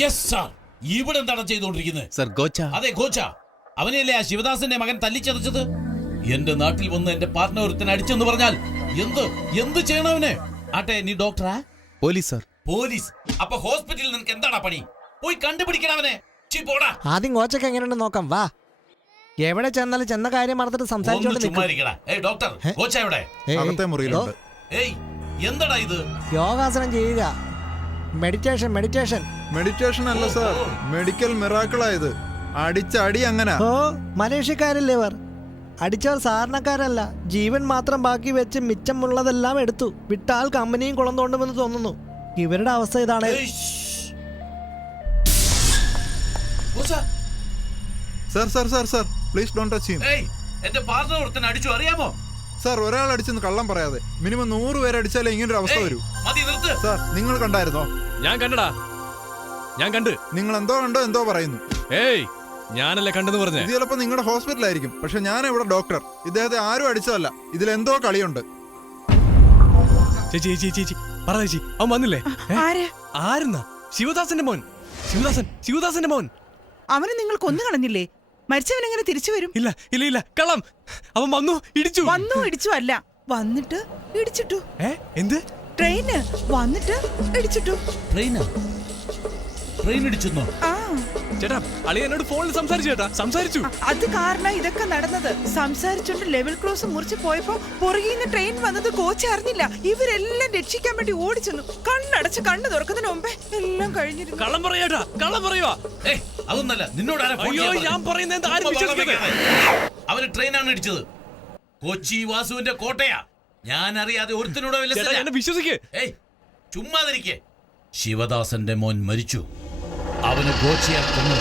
Yes sir. ഇവിടെ എന്താണ് ചെയ്തുകൊണ്ടിരിക്കുന്നത്? സർ ഗോച്ച. അതെ ഗോച്ച. അവനെയല്ലേ ആ ശിവദാസന്റെ മകൻ തല്ലിച്ചതച്ചത്? എന്റെ നാട്ടിൽ വന്ന് എന്റെ പാർട്ട്ണർ ഒരുത്തനെ അടിച്ചെന്ന് പറഞ്ഞാൽ എന്ത് ചെയ്യണം അവനെ? ആട്ടെ, നീ ഡോക്ടറാ? Police sir. പോലീസ്? അപ്പൊ ഹോസ്പിറ്റലിൽ നിനക്ക് എന്താടാ പണി? പോയി കണ്ടുപിടിക്കണം അവനെ. ആദ്യം കോച്ചൊക്കെ എങ്ങനെയുണ്ട് നോക്കാം. വാ. എവിടെ ചെന്നാലും ചെന്ന കാര്യം മറന്നിട്ട് സംസാരിച്ചോണ്ട് എന്താടാ ഇത്? യോഗാസനം ചെയ്യുക. മെഡിറ്റേഷൻ. മെഡിറ്റേഷൻ അല്ല സാർ, മെഡിക്കൽ മിറാക്കിളായത്. അടിച്ചടി അങ്ങനെ. ഓ, മലേഷ്യക്കാരല്ലേ ഇവർ? അടിച്ചവർ സാധാരണക്കാരല്ല. ജീവൻ മാത്രം ബാക്കി വെച്ച് മിച്ചമുള്ളതെല്ലാം എടുത്തു. വിട്ടാൽ കമ്പനിയും കുളം തോണ്ടുമെന്ന് തോന്നുന്നു. ഇവരുടെ അവസ്ഥ ഇതാണ്. Sir please don't touch him. എന്റെ പാർട്ണർ ഒരുത്തനെ അടിച്ചു, അറിയാമോ? സാർ, ഒരാൾ അടിച്ചെന്ന് കള്ളം പറയാതെ. മിനിമം 100 പേര് അടിച്ചാലേ ഇങ്ങനൊരു അവസ്ഥ വരൂ. സാർ, നിങ്ങൾ കണ്ടായിരുന്നോ? ഞാൻ കണ്ടടാ, ഞാൻ കണ്ട്. നിങ്ങൾ എന്തോ പറയുന്നു. ഏയ്, ഞാനല്ലേ കണ്ടെന്ന് പറഞ്ഞേ. ഇത് ചിലപ്പോ നിങ്ങളുടെ ഹോസ്പിറ്റലായിരിക്കും, പക്ഷെ ഞാൻ ഇവിടെ ഡോക്ടർ. ഇദ്ദേഹത്തെ ആരും അടിച്ചതല്ല. ഇതിലെന്തോ കളിയുണ്ട്. ചേച്ചി പറ ചേച്ചി, അവൻ വന്നില്ലേ? ആരെന്നാ? ശിവദാസന്റെ മോൻ. അവനെ നിങ്ങൾ കൊന്നു കളഞ്ഞില്ലേ? മരിച്ചവൻ എങ്ങനെ തിരിച്ചു വരും? ഇല്ല, കള്ളം. അവൻ ഇടിച്ചു അല്ല, വന്നിട്ട് ഇടിച്ചിട്ടു. എന്ത്? ട്രെയിന് വന്നിട്ട് ഇടിച്ചിട്ടു. ട്രെയിൻ ഇടിച്ചെന്നോ? ചേട്ടാ, അളി എന്നോട് ഫോണിൽ സംസാരിച്ചു. അത് കാരണം ഇതൊക്കെ നടന്നത്. സംസാരിച്ചോണ്ട് ലെവൽ ക്രോസ് മുറിച്ച് പോയപ്പോ പുറകിന്ന് ട്രെയിൻ വന്നത് കോച്ച് അറിഞ്ഞില്ല. ഇവരെല്ലാം രക്ഷിക്കാൻ വേണ്ടി ഓടിച്ചെന്നു. കണ്ണടച്ച് കണ്ണു തുറക്കുന്നതിന് മുമ്പേ എല്ലാം കഴിഞ്ഞിരുന്നു. കള്ളം പറയുവാ. അതൊന്നല്ല, നിന്നോട് ഞാൻ പറയുന്നത് അവന് ട്രെയിനാണ് ഇടിച്ചത്. കൊച്ചി വാസുവിന്റെ കോട്ടയാ. ഞാൻ അറിയാതെ ഒരുത്തനോട് വിശ്വസിക്കേ. ചുമ്മാതിരിക്കേ. ശിവദാസന്റെ മോൻ മരിച്ചു. അവന് ഗോച്ചയെ കൊന്നു.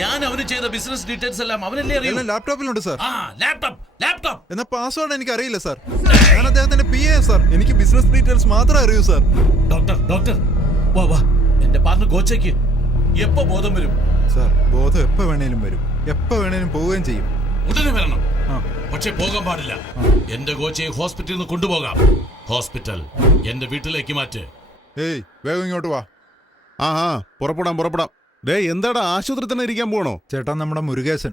ഞാൻ അവന് ചെയ്ത ബിസിനസ് ഡീറ്റെയിൽസ് എല്ലാം അവനല്ലേ അറിയൂ. ലാപ്ടോപ്പിലുണ്ട് സാർ. ലാപ്ടോപ്പ് എന്നാ പാസ്വേഡ് എനിക്ക് അറിയില്ല സാർ. ഞാൻ അദ്ദേഹത്തിന്റെ PA സാർ. എനിക്ക് ബിസിനസ് ഡീറ്റെയിൽസ് മാത്രമേ അറിയൂ സാർ. ഡോക്ടർ വാ. എന്റെ പാർട്ണർ ഗോച്ചയ്ക്ക് എപ്പോ ബോധം വരും? സാർ, ബോധം എപ്പോ വേണേലും വരും, എപ്പോ വേണേലും പോവുകയും ചെയ്യും. ഉടനെ വരണം, പക്ഷെ പോകാൻ പാടില്ല. എന്റെ കോച്ചയെ ഹോസ്പിറ്റലിൽ നിന്ന് കൊണ്ടുപോകാം. ഹോസ്പിറ്റൽ എന്റെ വീട്ടിലേക്ക് മാറ്റ്. വേഗം ഇങ്ങോട്ട് വാ. പുറപ്പെടാം. എന്താടാ, ആശുപത്രി തന്നെ ഇരിക്കാൻ പോണോ? ചേട്ടാ, നമ്മുടെ മുരുകേശൻ.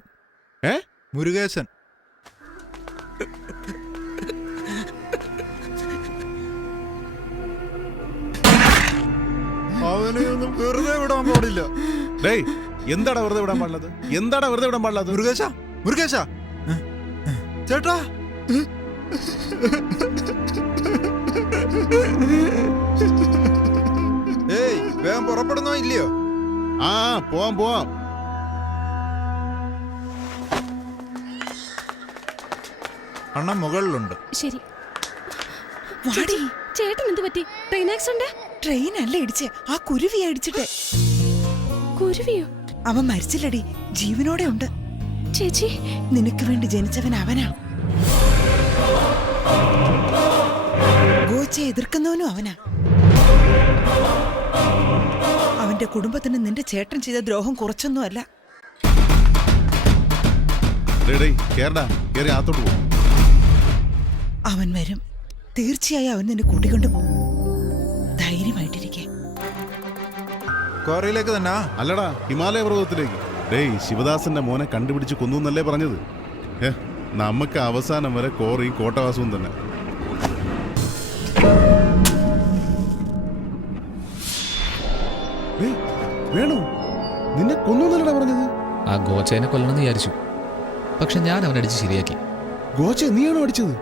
മുരുകേശൻ അവനെ ഒന്നും വെറുതെ വിടാൻ പാടില്ല. എന്താടാ വെറുതെ വിടാൻ പാടില്ലത്? മുരുകേശ ചേട്ടാ, വേഗം പുറപ്പെടുന്നോ ഇല്ലയോ? പോവാം. അണ്ണൻ മുകളിലുണ്ട്. ശരി. ചേട്ടൻ എന്ത് പറ്റി? Train accident? ട്രെയിൻ അല്ല ഇടിച്ചേ, ആ കുരുവിയെ ഇടിച്ചിട്ടെ. കുരുവിയോ? അവൻ മരിച്ചില്ലടി, ജീവനോടെ ഉണ്ട്. ചേച്ചി, നിനക്ക് വേണ്ടി ജനിച്ചവൻ അവനാ. ഗോച്ചയെ എതിർക്കുന്നവനും അവനാ. അവന്റെ കുടുംബത്തിന് നിന്റെ ചേട്ടൻ ചെയ്ത ദ്രോഹം കുറച്ചൊന്നും അല്ല. അവൻ വരും, തീർച്ചയായും അവൻ നിന്നെ കൂട്ടിക്കൊണ്ടു പോകും. ധൈര്യമായിട്ടിരിക്കെ. കോറിയിലേക്ക് തന്നെ? അല്ലടാ, ഹിമാലയ പർവ്വതത്തിലേക്ക്. ശിവദാസന്റെ മോനെ കണ്ടുപിടിച്ച് കൊന്നു എന്നല്ലേ പറഞ്ഞത്? നമുക്ക് അവസാനം വരെ കോറിയും കോട്ടവാസവും തന്നെ. വേണു, നിന്നെ കൊന്നു എന്നല്ലടാ പറഞ്ഞത്? ആ ഗോച്ചേനെ കൊല്ലണമെന്ന് വിചാരിച്ചു, പക്ഷെ ഞാൻ അവനടിച്ച് ശരിയാക്കി. ഗോച്ചയെ നീയാണോ അടിച്ചത്?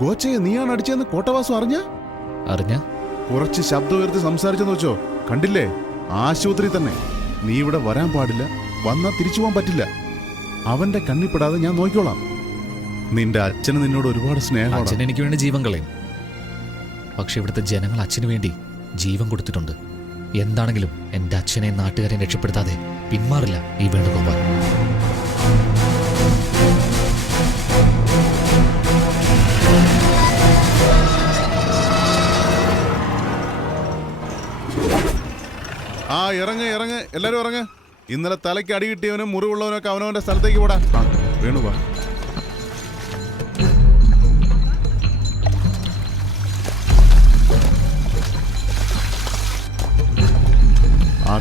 ഗോച്ചയെ നീയാണ് അടിച്ചതെന്ന് കോട്ടവാസം അറിഞ്ഞ? കുറച്ച് ശബ്ദം ഉയർത്തി സംസാരിച്ചെന്ന് വെച്ചോ, കണ്ടില്ലേ? ആശുപത്രി തന്നെ. നീ ഇവിടെ വരാൻ പാടില്ല, വന്നാ തിരിച്ചു പോകാൻ പറ്റില്ല. അവന്റെ കണ്ണിപ്പെടാതെ ഞാൻ നോക്കിക്കോളാം. നിന്റെ അച്ഛന് നിന്നോട് ഒരുപാട് സ്നേഹം. അച്ഛൻ എനിക്ക് വേണ്ടി ജീവൻ കളയും, പക്ഷെ ഇവിടുത്തെ ജനങ്ങൾ അച്ഛന് വേണ്ടി ജീവൻ കൊടുത്തിട്ടുണ്ട്. എന്താണെങ്കിലും എന്റെ അച്ഛനെ നാട്ടുകാരെ രക്ഷപ്പെടുത്താതെ പിന്മാറില്ല ഈ വേണുഗോപാൽ. ഇറങ്ങ്, എല്ലാരും ഇറങ്ങ്. ഇന്നലെ തലയ്ക്ക് അടി കിട്ടിയവനും മുറിവുള്ളവനൊക്കെ അവനവന്റെ സ്ഥലത്തേക്ക് പോടാ. വേണുവാ.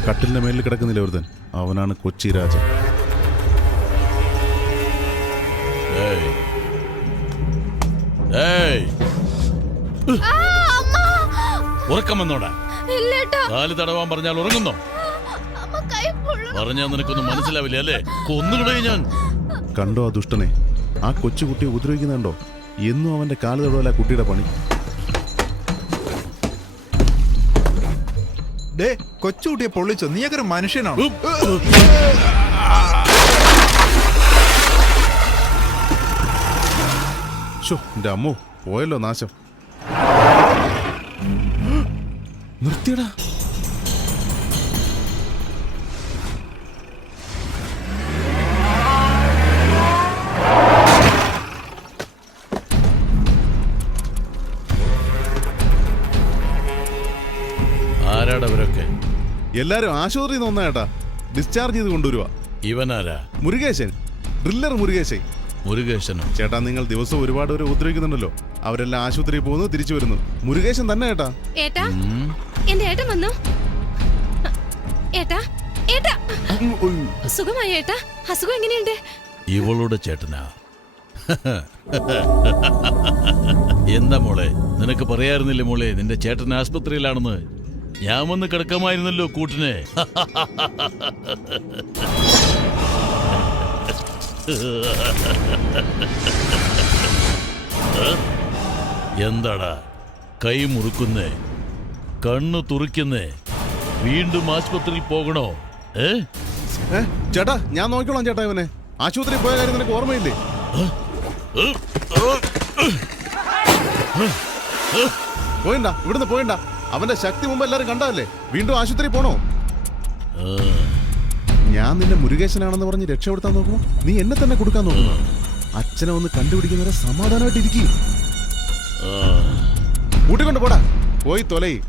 കട്ടിലിന്റെ മേലിൽ കിടക്കുന്നില്ല ഒരുത്തൻ, അവനാണ് കൊച്ചി രാജ. ഏയ്. ഏയ്. ഉറക്കം വന്നോടാ. കാല് തടവാൻ പറഞ്ഞാൽ ഉറങ്ങുന്നോ? പറഞ്ഞാൽ നിനക്കൊന്നും മനസ്സിലാവില്ല അല്ലേ? കൊന്നുകളെ ഞാൻ. കണ്ടോ ആ ദുഷ്ടനെ? ആ കൊച്ചുകുട്ടിയെ ഉപദ്രവിക്കുന്നുണ്ടോ? എന്നും അവന്റെ കാല് തടവല്ല കുട്ടിയുടെ പണി. ഡേ, കൊച്ചുകുട്ടിയെ പൊള്ളിച്ചോ? നീയൊക്കെ ഒരു മനുഷ്യനാണ്. എന്റെ അമ്മോ, പോയല്ലോ നാശം. നിർത്തിയടാ. ആരാടവരൊക്കെ? എല്ലാരും ആശുപത്രിയിൽ നിന്ന് വന്നേട്ടാ, ഡിസ്ചാർജ് ചെയ്ത് കൊണ്ടുവരുവാ. ഇവനാരാ? മുരുകേശൻ, ഡ്രില്ലർ മുരുകേശൻ. മുരുകേശനോ? ചേട്ടാ, നിങ്ങൾ ദിവസം ഒരുപാട് പേര് ഉപദ്രവിക്കുന്നുണ്ടല്ലോ. അവരെല്ലാം ആശുപത്രിയിൽ പോകുന്നു, തിരിച്ചു വരുന്നു. മുരുകേശൻ തന്നെ ഏട്ടാ. ഏട്ടാ, എന്റെ ഏട്ടൻ വന്നു. ഏട്ടാ, ഏട്ടാ, സുഖമായി ഏട്ടാ? അസുഖം എങ്ങനെയുണ്ട്? ഇവളുടെ ചേട്ടനാ. എന്താ മോളെ, നിനക്ക് പറയാറുന്നില്ലേ മോളെ നിന്റെ ചേട്ടൻ ആസ്പത്രിയിലാണെന്ന്? ഞാൻ വന്ന് കിടക്കാമായിരുന്നല്ലോ കൂട്ടിനെ. എന്താടാ കൈ മുറുക്കുന്നേ, കണ്ണു തുറിക്കുന്നേ? വീണ്ടും ആശുപത്രിയിൽ പോകണോ? ചേട്ടാ, ഞാൻ നോക്കിക്കോളാം ചേട്ടാ. ഇവനെ ആശുപത്രിയിൽ പോയ കാര്യം നിനക്ക് ഓർമ്മയില്ലേ? പോയിണ്ട, ഇവിടുന്ന് പോയിണ്ട. അവന്റെ ശക്തി മുമ്പ് എല്ലാരും കണ്ടതല്ലേ? വീണ്ടും ആശുപത്രിയിൽ പോണോ? ഞാൻ നിന്നെ മുരുകേശനാണെന്ന് പറഞ്ഞ് രക്ഷപ്പെടുത്താൻ നോക്കുമോ നീ എന്നെ തന്നെ കൊടുക്കാൻ നോക്കുമോ? അച്ഛനെ ഒന്ന് കണ്ടുപിടിക്കുന്നവരെ സമാധാനമായിട്ട് ഇരിക്കും. കൂട്ടിക്കൊണ്ട് പോടാ, പോയി തൊലയി.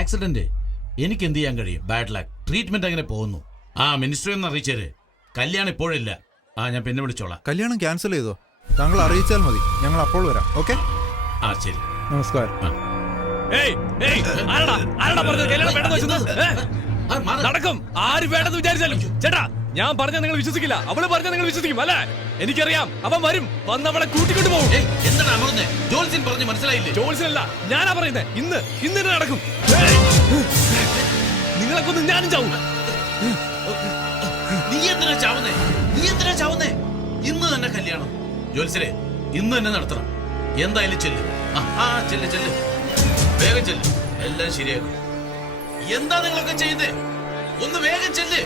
ആക്സിഡന്റ് എനിക്ക് എന്ത് ചെയ്യാൻ കഴിയും? Bad luck. ട്രീറ്റ്മെന്റ് അങ്ങനെ പോകുന്നു. മിനിസ്റ്ററി ഒന്ന് അറിയിച്ചേര്. കല്യാണം ഇപ്പോഴില്ല. ഞാൻ പിന്നെ വിളിച്ചോളാം. കല്യാണം ക്യാൻസൽ ചെയ്തോ? താങ്കൾ അറിയിച്ചാൽ മതി, ഞങ്ങൾ അപ്പോൾ വരാം. ഓക്കെ, ശരി. നമസ്കാരം. നടക്കും ആര് വേണ്ടെന്ന് വിചാരിച്ചാലും. ചേട്ടാ, ഞാൻ പറഞ്ഞ നിങ്ങൾ വിശ്വസിക്കില്ല, അവള് പറഞ്ഞ നിങ്ങൾ വിശ്വസിക്കും അല്ലേ? എനിക്കറിയാം, അവൻ വരും, വന്ന് അവളെ കൂട്ടിക്കൊണ്ട് പോകും. എന്താണ് ജോൽസിൻ പറഞ്ഞു മനസ്സിലായില്ലേ? ജോൽസിനല്ല, ഞാനാ പറയുന്നത്. ഇന്ന് ഇന്ന് തന്നെ നടക്കും. നിങ്ങളെ കൊന്ന് ഞാനും ചാവും. നീ എന്തിനാ ചാവുന്നേ? നീ എന്തിനാ ചാവുന്നേ? ഇന്ന് തന്നെ കല്യാണം. ജോൽസിനെ ഇന്ന് തന്നെ നടത്തണം. എന്തായാലും ചെല്ല്. ചെല്ല് ചെല്ല്, വേഗം ചെല്ല്, എല്ലാം ശരിയാകും. എന്താ നിങ്ങളൊക്കെ ചെയ്യുന്നേ? ഒന്ന് വേഗം ചെല്ല്.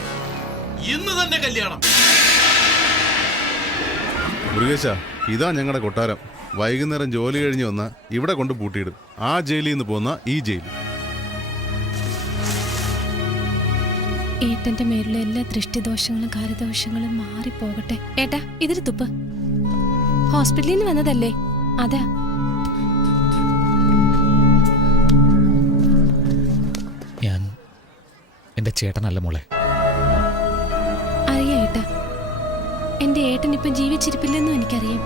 ഇന്ന് തന്നെ കല്യാണം. മുരുകേശ, ഇതാ ഞങ്ങളുടെ കൊട്ടാരം. വൈകുന്നേരം ജോലി കഴിഞ്ഞ് വന്ന ഇവിടെ കൊണ്ട് പൂട്ടിയിടും. ആ ജയിലിൽ നിന്ന് പോന്ന ഈ ജയിൽ. ഏട്ടന്റെ മേലുള്ള എല്ലാ ദൃഷ്ടിദോഷങ്ങളും കാലദോഷങ്ങളും മാറിപ്പോകട്ടെ. ഏട്ടാ, ഇതിന് തുപ്പ്. ഹോസ്പിറ്റലിൽ നിന്ന് വന്നതല്ലേ? അതാ. ഞാൻ എന്റെ ചേട്ടനല്ല മോളെ. അറിയാം ഏട്ടാ, എന്റെ ഏട്ടൻ ഇപ്പം ജീവിച്ചിരിപ്പില്ലെന്നും എനിക്കറിയാം.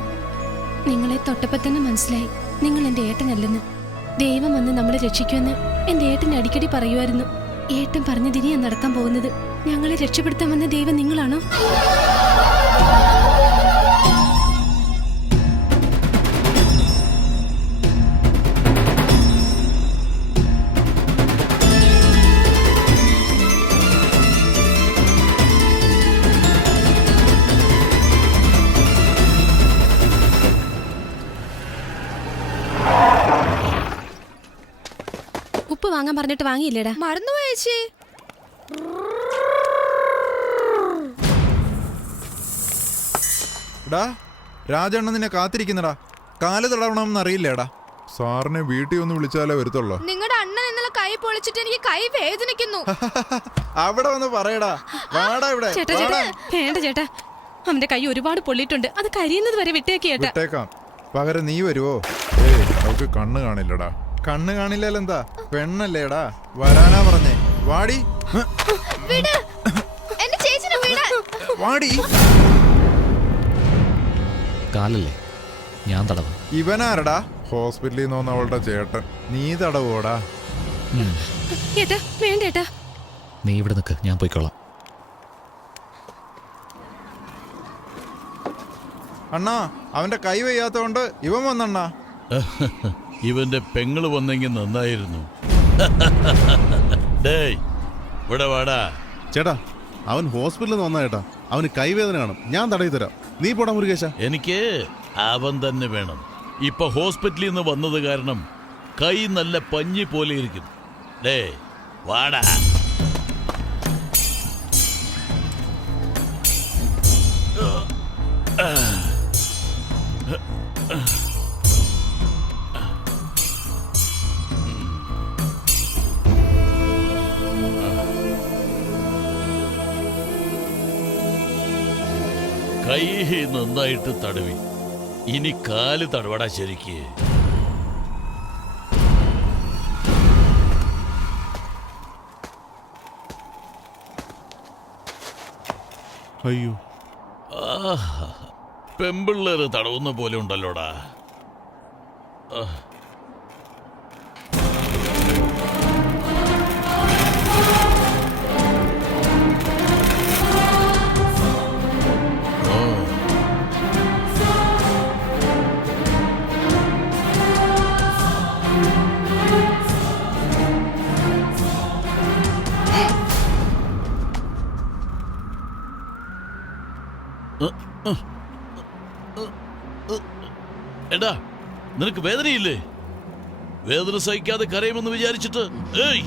നിങ്ങളെ തൊട്ടപ്പോ തന്നെ മനസ്സിലായി നിങ്ങൾ എന്റെ ഏട്ടനല്ലെന്ന്. ദൈവം വന്ന് നമ്മളെ രക്ഷിക്കുമെന്ന് എന്റെ ഏട്ടൻ അടിക്കടി പറയുമായിരുന്നു. ഏട്ടൻ പറഞ്ഞതിരിയാ നടക്കാൻ പോകുന്നത്. ഞങ്ങളെ രക്ഷപ്പെടുത്താൻ വന്ന ദൈവം നിങ്ങളാണോ? ഉപ്പ് വാങ്ങാൻ പറഞ്ഞിട്ട് വാങ്ങിയില്ലേടാ? മറന്നുപോയേച്ചി. രാജണ്ണ നിന്നെ കാത്തിരിക്കുന്നടാ. കാല് തടവണമെന്ന് അറിയില്ലേടാ? സാറിനെ വീട്ടിൽ ഒന്ന് വിളിച്ചാലേ വരുത്തുള്ളൂ. നിങ്ങളുടെ അണ്ണൻ ഇന്നലെ കൈ പൊളിച്ചിട്ട് എനിക്ക് കൈ വേദനിക്കുന്നു. അവിടെ വന്ന് പറയടാ. ചേട്ടാ ചേട്ടാ, വേണ്ട ചേട്ടാ, അവന്റെ കൈ ഒരുപാട് പൊള്ളിയിട്ടുണ്ട്. അത് കരിയുന്നത് വരെ വിട്ടേക്കേട്ടാ. വിട്ടേക്കാം, പകരം നീ വരുവോ? അവൾക്ക് കണ്ണ് കാണില്ലടാ. കണ്ണ് കാണില്ലെന്താ? പെണ്ണല്ലേടാ, വരാനാ പറഞ്ഞേ. വാടി വാടി. കാലല്ലേ, ഞാൻ തടവാം. ഇവനാരടാ? ഹോസ്പിറ്റലിൽ നിന്ന് വന്ന അവളുടെ ചേട്ടൻ. നീ തടവോടാ? ഏട്ടാ വേണ്ട ഏട്ടാ. നീ ഇവിടെ നിൽക്ക്, ഞാൻ പോയിക്കോളാം. അണ്ണാ, അവന്റെ കൈ വയ്യാത്തോണ്ട് ഇവൻ വന്നണ്ണാ. ഇവന്റെ പെങ്ങള് വന്നെങ്കിൽ നന്നായിരുന്നു. ഡേയ് ഇവിടെ വാടാ. ചേട്ടാ, അവൻ ഹോസ്പിറ്റലിൽ നിന്ന് വന്നാ ചേട്ടാ. അവന് കൈവേദന കാണും, ഞാൻ തടയി തരാം. നീ പോടാ മുരുകേശ. എനിക്ക് അവൻ തന്നെ വേണം. ഇപ്പൊ ഹോസ്പിറ്റലിൽ നിന്ന് വന്നത് കാരണം കൈ നല്ല പഞ്ഞി പോലെ ഇരിക്കും. ഡേ വാടാ. കൈ നന്നായിട്ട് തടവി. ഇനി കാല് തടവടാ ശരിക്ക്. അയ്യോ, പെമ്പിള്ളേര് തടവുന്ന പോലെ ഉണ്ടല്ലോടാ. എടാ, നിനക്ക് വേദനയില്ലേ? വേദന സഹിക്കാതെ കരയുമെന്ന് വിചാരിച്ചിട്ട് ഏയ്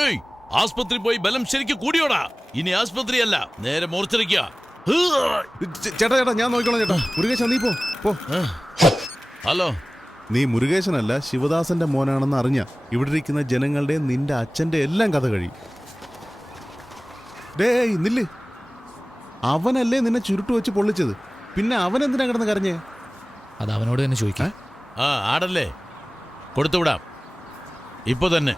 ഏയ് ആസ്പത്രി പോയി ബലം ശരിക്കും കൂടിയോടാ. ഇനി ആസ്പത്രിയല്ല, നേരെ മോർച്ചറിക്കുക. ചേട്ടാ ചേട്ടാ, ഞാൻ നോക്കിക്കോളാം ചേട്ടാ. മുരുകേശ നീ പോ. ഹലോ, നീ മുരുകേശനല്ല ശിവദാസന്റെ മോനാണെന്ന് അറിഞ്ഞ ഇവിടെ ഇരിക്കുന്ന ജനങ്ങളുടെ നിന്റെ അച്ഛന്റെ എല്ലാം കഥ കഴിയും. ഡേയ് നില്ല്. അവനല്ലേ നിന്നെ ചുരുട്ട് വെച്ച് പൊള്ളിച്ചത്, പിന്നെ അവൻ എന്തിനാ കിടന്ന് കരഞ്ഞേ? അത് അവനോട് തന്നെ ചോദിക്കാം. ആടല്ലേ, കൊടുത്തുവിടാം ഇപ്പൊ തന്നെ.